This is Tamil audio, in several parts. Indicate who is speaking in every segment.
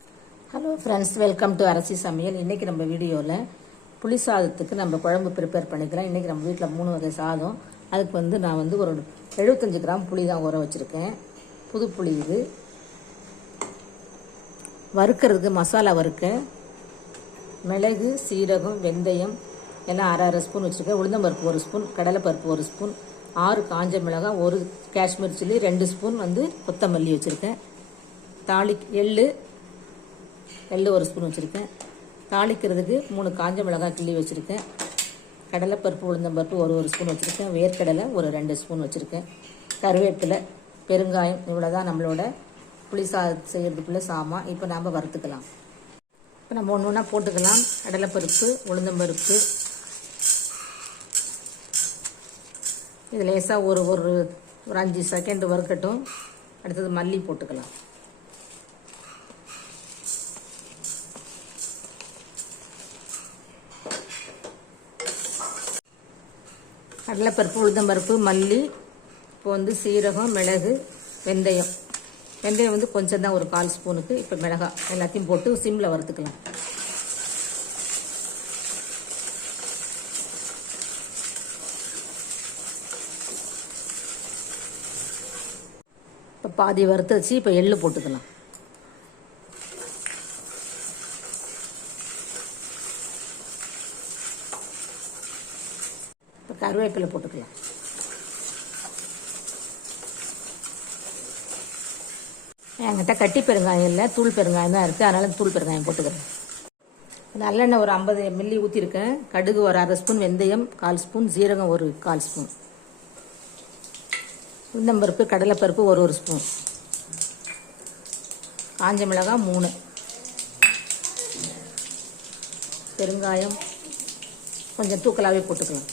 Speaker 1: Hello friends welcome to Arasi Samayal இன்றைக்கி நம்ம வீடியோவில் புளி சாதத்துக்கு நம்ம குழம்பு ப்ரிப்பேர் பண்ணிக்கலாம் இன்றைக்கி நம்ம வீட்டில் மூணு வகை சாதம். அதுக்கு வந்து நான் வந்து ஒரு எழுபத்தஞ்சு கிராம் புளி தான் ஊற வச்சுருக்கேன். புது புளி இது. வறுக்கிறதுக்கு மசாலா வறுக்க மிளகு சீரகம் வெந்தயம் எல்லாம் அரை அரை ஸ்பூன் வச்சுருக்கேன். உளுந்தம்பருப்பு ஒரு ஸ்பூன் கடலைப்பருப்பு ஒரு ஸ்பூன் ஆறு காஞ்ச மிளகாய் ஒரு காஷ்மீர் சில்லி ரெண்டு ஸ்பூன் வந்து கொத்தமல்லி வச்சுருக்கேன். தாளி எள்ளு நெல் ஒரு ஸ்பூன் வச்சுருக்கேன். தாளிக்கிறதுக்கு மூணு காஞ்ச மிளகாய் கிள்ளி வச்சுருக்கேன். கடலைப்பருப்பு உளுந்தம்பருப்பு ஒரு ஒரு ஸ்பூன் வச்சுருக்கேன். வேர்க்கடலை ஒரு ரெண்டு ஸ்பூன் வச்சுருக்கேன். கருவேப்பிலை பெருங்காயம் இவ்வளோ தான் நம்மளோட புளி சா செய்கிறதுக்குள்ள சாமான். இப்போ நாம் வறுத்துக்கலாம். இப்போ நம்ம ஒன்று ஒன்றா போட்டுக்கலாம். கடலைப்பருப்பு உளுந்தம்பருப்பு இது லேசாக ஒரு ஒரு ஒரு அஞ்சு செகண்ட் வறுக்கட்டும். அடுத்தது மல்லி போட்டுக்கலாம். கடலைப்பருப்பு உளுந்தம்பருப்பு மல்லி இப்போ வந்து சீரகம் மிளகு வெந்தயம். வெந்தயம் வந்து கொஞ்சம் தான் ஒரு கால் ஸ்பூனுக்கு. இப்போ மிளகாய் எல்லாத்தையும் போட்டு சிம்மில் வறுத்துக்கலாம். இப்போ பாதி வறுத்து வச்சு இப்போ எள்ளு போட்டுக்கலாம். கருவேப்பிலை போட்டுக்கலாம். என்கிட்ட கட்டி பெருங்காயம் இல்லை தூள் பெருங்காயம் தான் இருக்குது அதனால தூள் பெருங்காயம் போட்டுக்கிறேன். நல்லெண்ணெய் ஒரு ஐம்பது மில்லி ஊற்றிருக்கேன் கடுகு ஒரு அரை ஸ்பூன் வெந்தயம் கால் ஸ்பூன் ஜீரகம் ஒரு கால் ஸ்பூன். உளுந்தம்பருப்பு கடலைப்பருப்பு ஒரு ஒரு ஸ்பூன். காஞ்ச மிளகாய் மூணு. பெருங்காயம் கொஞ்சம் தூக்கலாகவே போட்டுக்கலாம்.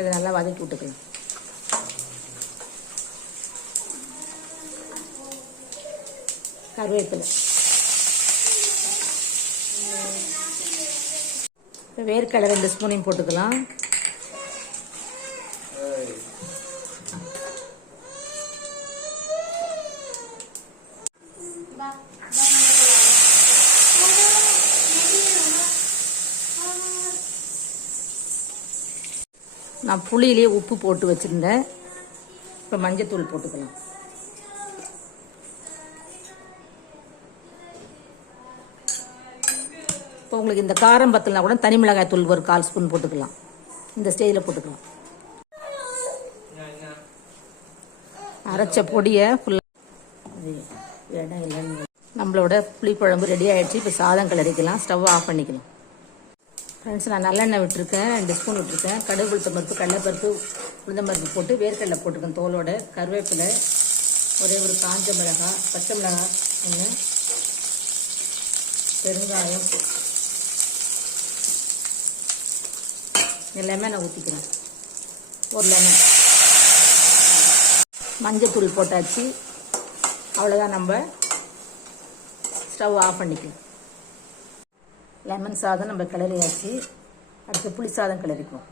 Speaker 1: இதை நல்லா வதக்கி விட்டுக்கலாம். கருவேப்பிலை. இப்போ வேர்க்கடலை ரெண்டு ஸ்பூனையும் போட்டுக்கலாம். நான் புளியிலேயே உப்பு போட்டு வச்சுருந்தேன். இப்போ மஞ்சத்தூள் போட்டுக்கலாம். இப்போ உங்களுக்கு இந்த காரம் பத்தலாம் கூட தனி மிளகாய் தூள் ஒரு கால் ஸ்பூன் போட்டுக்கலாம். இந்த ஸ்டேஜில் போட்டுக்கலாம். அரைச்ச பொடியை ஃபுல்லாக இடம் இல்லைன்னு நம்மளோட புளிக்குழம்பு ரெடி ஆகிடுச்சு இப்போ சாதம் கிளறிக்கலாம். ஸ்டவ் ஆஃப் பண்ணிக்கலாம். ஃப்ரெண்ட்ஸ் நான் நல்லெண்ணெய் விட்டுருக்கேன் ரெண்டு ஸ்பூன் விட்டுருக்கேன். கடுகு உளுத்த பருப்பு கடலைப்பருப்பு உளுந்தம்பருப்பு போட்டு வேர்க்கடலை போட்டிருக்கேன் தோலோட. கருவேப்பிலை ஒரே ஒரு காஞ்ச மிளகாய் பச்சை மிளகாய் ஒன்று பெருங்காயம். நான் ஊற்றிக்கிறேன் ஒரு லெமன். மஞ்சத்தூள் போட்டாச்சு. அவ்வளோதான் நம்ம ஸ்டவ் ஆஃப் பண்ணிக்கலாம். லெமன் சாதம் நம்ம கிளறியாச்சு. அடுத்து புளி சாதம் கிளறிக்குவோம்.